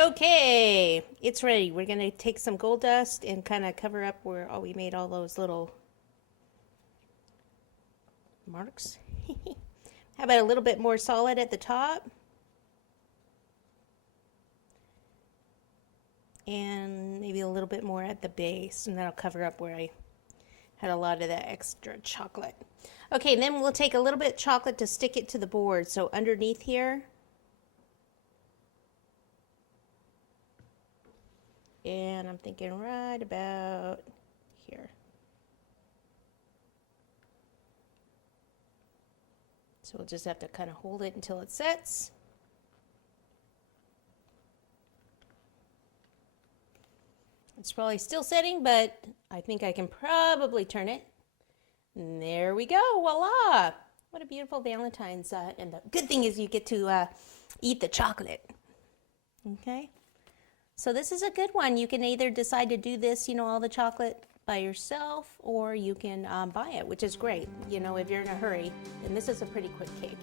Okay, it's ready. We're gonna take some gold dust and kind of cover up where we made all those little marks. How about a little bit more solid at the top? And maybe a little bit more at the base, and that'll cover up where I had a lot of that extra chocolate. Okay, and then we'll take a little bit of chocolate to stick it to the board. So underneath here, and I'm thinking right about here. So we'll just have to kind of hold it until it sets. It's probably still setting, but I think I can probably turn it. And there we go, voila! What a beautiful Valentine's, and the good thing is you get to eat the chocolate. Okay, so this is a good one. You can either decide to do this, all the chocolate by yourself, or you can buy it, which is great, if you're in a hurry. And this is a pretty quick cake.